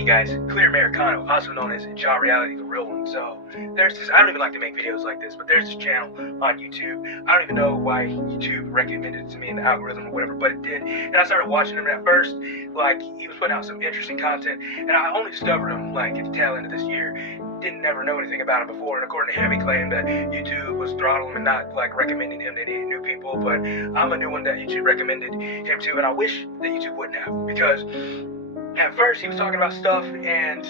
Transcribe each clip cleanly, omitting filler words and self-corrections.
Hey guys, Clear Americano, also known as John Reality, the real one. So there's this, I don't even like to make videos like this, but there's this channel on YouTube. I don't even know why YouTube recommended it to me in the algorithm or whatever, but it did. And I started watching him, and at first, like, he was putting out some interesting content, and I only discovered him, like, at the tail end of this year. Didn't never know anything about him before, and according to him, he claimed that YouTube was throttling him and not, like, recommending him to any new people, but I'm a new one that YouTube recommended him to, and I wish that YouTube wouldn't have, because at first he was talking about stuff, and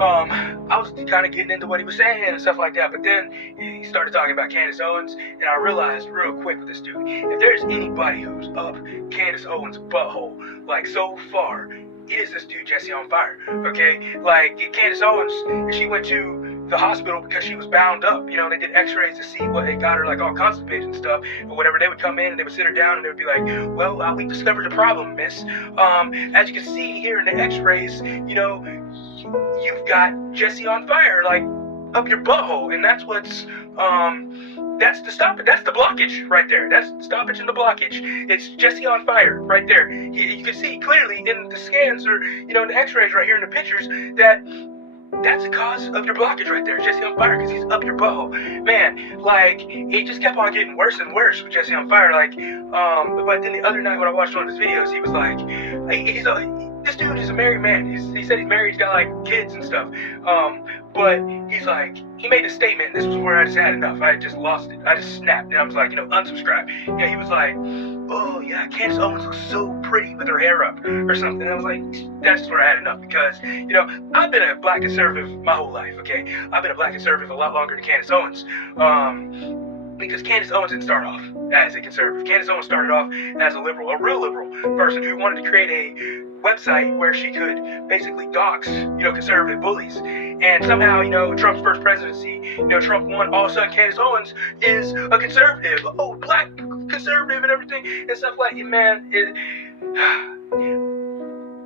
I was kind of getting into what he was saying and stuff like that, but then he started talking about Candice Owens, and I realized real quick with this dude, if there's anybody who's up Candice Owens' butthole, like, so far, it is this dude, Jesse on Fire, okay? Like, Candice Owens, she went to the hospital because she was bound up. You know, they did x-rays to see what it got her, like, all constipated and stuff, or whatever. They would come in and they would sit her down and they would be like, well, we discovered the problem, miss. As you can see here in the x-rays, you know, you've got Jesse on fire, like, up your butthole, and that's what's, that's the stoppage. That's the blockage right there. That's the stoppage and the blockage. It's Jesse on fire right there. You can see clearly in the scans, or, you know, in the x-rays right here in the pictures, that that's the cause of your blockage right there. Jesse on fire, because he's up your butthole. Man, like, it just kept on getting worse and worse with Jesse on fire. Like, but then the other night when I watched one of his videos, he was like, this dude is a married man. He said he's married, he's got, like, kids and stuff. But he's like, he made a statement, and this was where I just had enough. I just lost it. I just snapped, and I was like, you know, unsubscribe. Yeah, he was like, oh yeah, Candice Owens looks so pretty with her hair up, or something. And I was like, that's where I had enough, because, you know, I've been a black conservative my whole life, okay? I've been a black conservative a lot longer than Candice Owens. Because Candice Owens didn't start off as a conservative. Candice Owens started off as a liberal, a real liberal person who wanted to create a website where she could basically dox, you know, conservative bullies. And somehow, you know, Trump's first presidency, you know, Trump won, all of a sudden Candice Owens is a conservative, oh, black conservative and everything, and stuff like that. Man,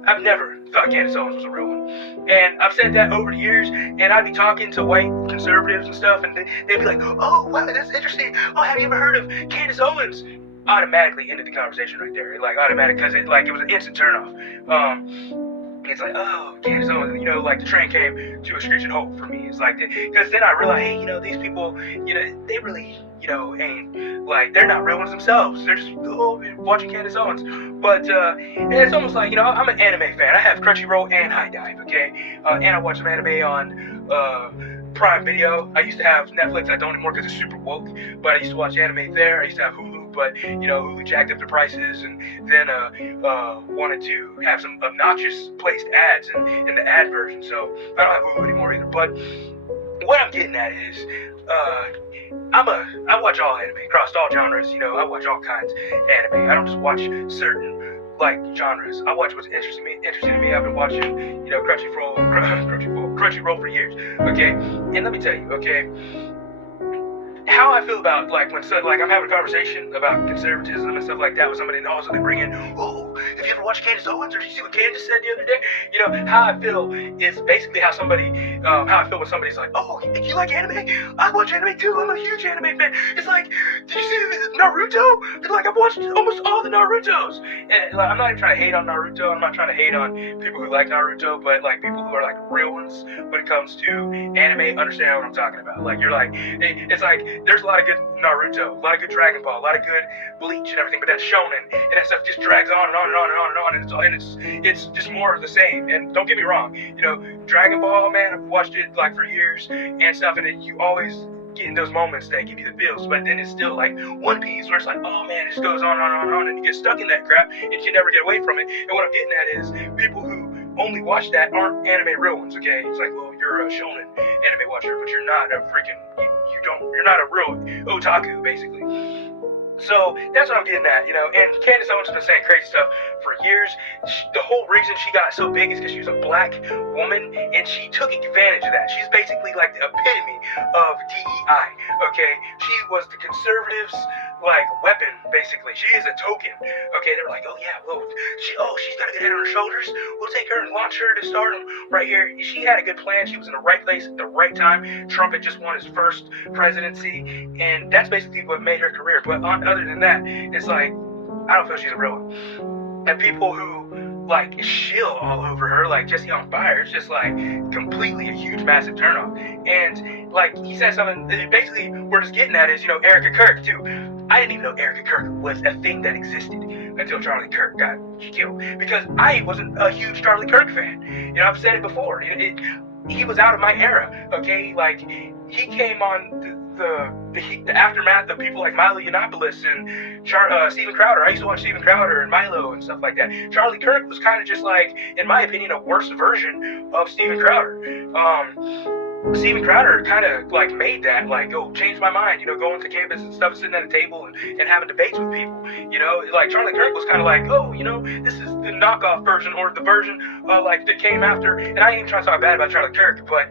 I've never thought Candice Owens was a real one. And I've said that over the years, and I'd be talking to white conservatives and stuff, and they'd be like, oh, wow, that's interesting. Oh, have you ever heard of Candice Owens? Automatically ended the conversation right there. Like, automatic, because it was an instant turnoff. It's like, oh, Candice Owens, you know, like, the train came to a screeching halt for me. It's like, because then I realized, hey, you know, these people, you know, they really, you know, ain't, like, they're not real ones themselves. They're just watching Candice Owens. But it's almost like, you know, I'm an anime fan. I have Crunchyroll and High Dive, okay? And I watch some anime on Prime Video. I used to have Netflix. I don't anymore because it's super woke. But I used to watch anime there. I used to have Hulu, but, you know, Hulu jacked up the prices, and then wanted to have some obnoxious placed ads in the ad version. So I don't have Hulu anymore either. But what I'm getting at is, I watch all anime across all genres. You know, I watch all kinds of anime. I don't just watch certain, like, genres. I watch what's interesting to me. I've been watching, you know, Crunchyroll for years. Okay, and let me tell you, okay, how I feel about, like, when, like, I'm having a conversation about conservatism and stuff like that with somebody, and also they bring in, oh, have you ever watched Candice Owens, or did you see what Candice said the other day? You know, how I feel is basically how I feel when somebody's like, oh, you like anime? I watch anime too, I'm a huge anime fan. It's like, did you see Naruto? It's like, I've watched almost all the Narutos. And, like, I'm not even trying to hate on Naruto, I'm not trying to hate on people who like Naruto, but, like, people who are, like, real ones when it comes to anime understand what I'm talking about. Like, you're like, it's like, there's a lot of good Naruto, a lot of good Dragon Ball, a lot of good Bleach and everything, but that's shonen, and that stuff just drags on and on and on and on and on, and it's just more of the same. And don't get me wrong, you know, Dragon Ball, man, I've watched it, like, for years and stuff, and you always get in those moments that give you the feels, but then it's still like One Piece, where it's like, oh man, it just goes on and on and on, and you get stuck in that crap, and you can never get away from it. And what I'm getting at is, people who only watch that aren't anime real ones, okay? It's like, well, you're a shonen anime watcher, but you're not a freaking, you're not a real otaku, basically. So that's what I'm getting at, you know. And Candice Owens has been saying crazy stuff for years. The whole reason she got so big is because she was a black woman, and she took advantage of that. She's basically like the epitome of DEI, okay? She was the conservatives, like, weapon, basically. She is a token, okay? They were like, oh yeah, well, she's got a good head on her shoulders. We'll take her and launch her to stardom right here. She had a good plan. She was in the right place at the right time. Trump had just won his first presidency, and that's basically what made her career. But other than that, it's like, I don't feel she's a real one. And people who like shill all over her, like Jesse on Fire. It's just like completely a huge, massive turnoff. And like he said something. Basically, we're just getting at is Erica Kirk too. I didn't even know Erica Kirk was a thing that existed until Charlie Kirk got killed, because I wasn't a huge Charlie Kirk fan. I've said it before. He was out of my era. Okay, like he came on the aftermath of people like Milo Yiannopoulos and Steven Crowder. I used to watch Steven Crowder and Milo and stuff like that. Charlie Kirk was kind of just like, in my opinion, a worse version of Steven Crowder. Steven Crowder kind of like made that, like, changed my mind, going to campus and stuff, sitting at a table and having debates with people, like Charlie Kirk was kind of like, this is the knockoff version, or the version like that came after. And I ain't even trying to talk bad about Charlie Kirk, but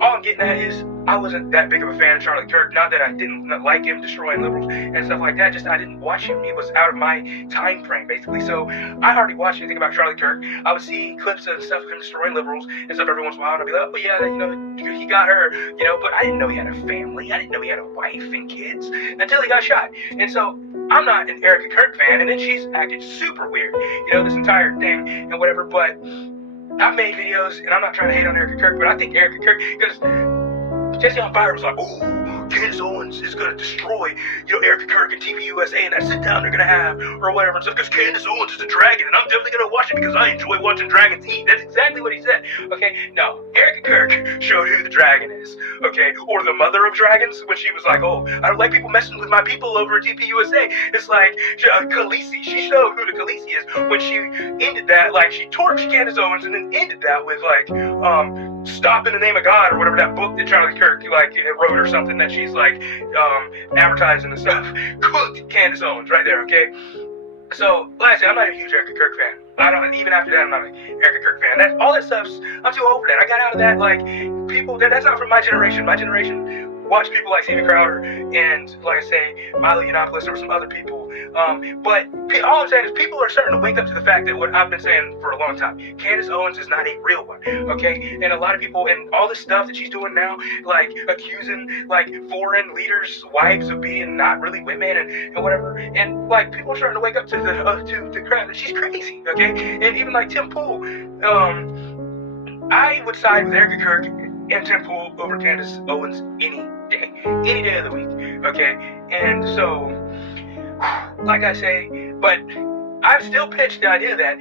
all I'm getting at is I wasn't that big of a fan of Charlie Kirk. Not that I didn't like him destroying liberals and stuff like that, just I didn't watch him. He was out of my time frame, basically. So I hardly watched anything about Charlie Kirk. I would see clips of stuff of him destroying liberals and stuff every once in a while, and I'd be like, oh yeah, he got her, but I didn't know he had a family. I didn't know he had a wife and kids until he got shot. And so I'm not an Erica Kirk fan, and then she's acted super weird, this entire thing and whatever. But I've made videos, and I'm not trying to hate on Erica Kirk, but I think Erica Kirk, because Jesse on Fire was like, Candice Owens is going to destroy, Erica Kirk and TV USA and that sit down they're going to have, or whatever, and stuff, because Candice Owens is a dragon, and I'm definitely going to watch it because I enjoy watching dragons eat. That's exactly what he said, okay? No, Erica Kirk showed who the dragon is, okay? Or the mother of dragons, when she was like, I don't like people messing with my people over at TV USA. It's like, Khaleesi, she showed who the Khaleesi is when she ended that, like, she torched Candice Owens and then ended that with, like, Stop in the Name of God, or whatever, that book that Charlie Kirk, like, wrote or something, that she's, like, advertising and stuff. Cooked Candice Owens right there, okay? So, like I said, I'm not a huge Erica Kirk fan. Even after that, I'm not an Erica Kirk fan. All that stuff's, I'm too over that. I got out of that, like, people, that's not from my generation. My generation watched people like Steven Crowder and, like I say, Milo Yiannopoulos, or some other people. But all I'm saying is people are starting to wake up to the fact that what I've been saying for a long time, Candice Owens is not a real one, okay? And a lot of people, and all this stuff that she's doing now, like accusing like foreign leaders' wives of being not really women and whatever, and like people are starting to wake up to the crap that she's crazy, okay? And even like Tim Pool, I would side with Erica Kirk and Tim Pool over Candice Owens any day of the week, okay? And so, like I say, but I've still pitched the idea that,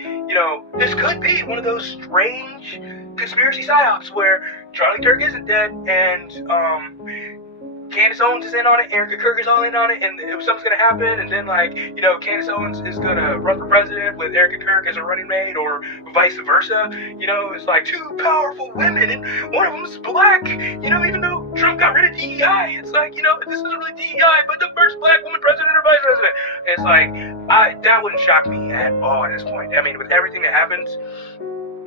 this could be one of those strange conspiracy psyops where Charlie Kirk isn't dead, and Candice Owens is in on it, Erica Kirk is all in on it, and something's gonna happen, and then like, Candice Owens is gonna run for president with Erica Kirk as a running mate, or vice versa. It's like two powerful women, and one of them's black. Even though Trump got rid of DEI, it's like, this isn't really DEI, but the first black woman president or vice president. It's like, that wouldn't shock me at all at this point. I mean, with everything that happens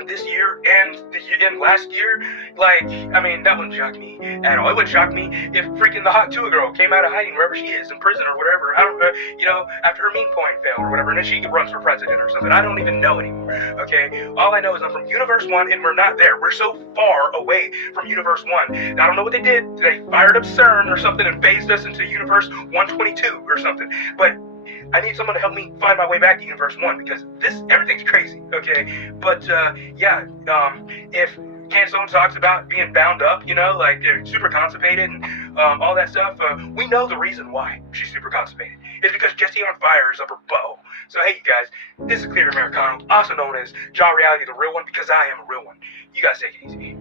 this year and last year, like, I mean, that wouldn't shock me at all. It wouldn't shock me if freaking the Hot Tua girl came out of hiding wherever she is, in prison or whatever. I don't, after her meme coin failed or whatever, and then she runs for president or something. I don't even know anymore, okay? All I know is I'm from Universe 1, and we're not there. We're so far away from Universe 1. I don't know what they did. They fired up CERN or something and phased us into Universe 122 or something. But I need someone to help me find my way back to Universe 1, because everything's crazy, okay? But, if Candice Owens talks about being bound up, like they're super constipated and all that stuff, we know the reason why she's super constipated. It's because Jesse on Fire is up her bow. So, hey, you guys, this is Clear Americano, also known as Jaw Reality, the real one, because I am a real one. You guys take it easy.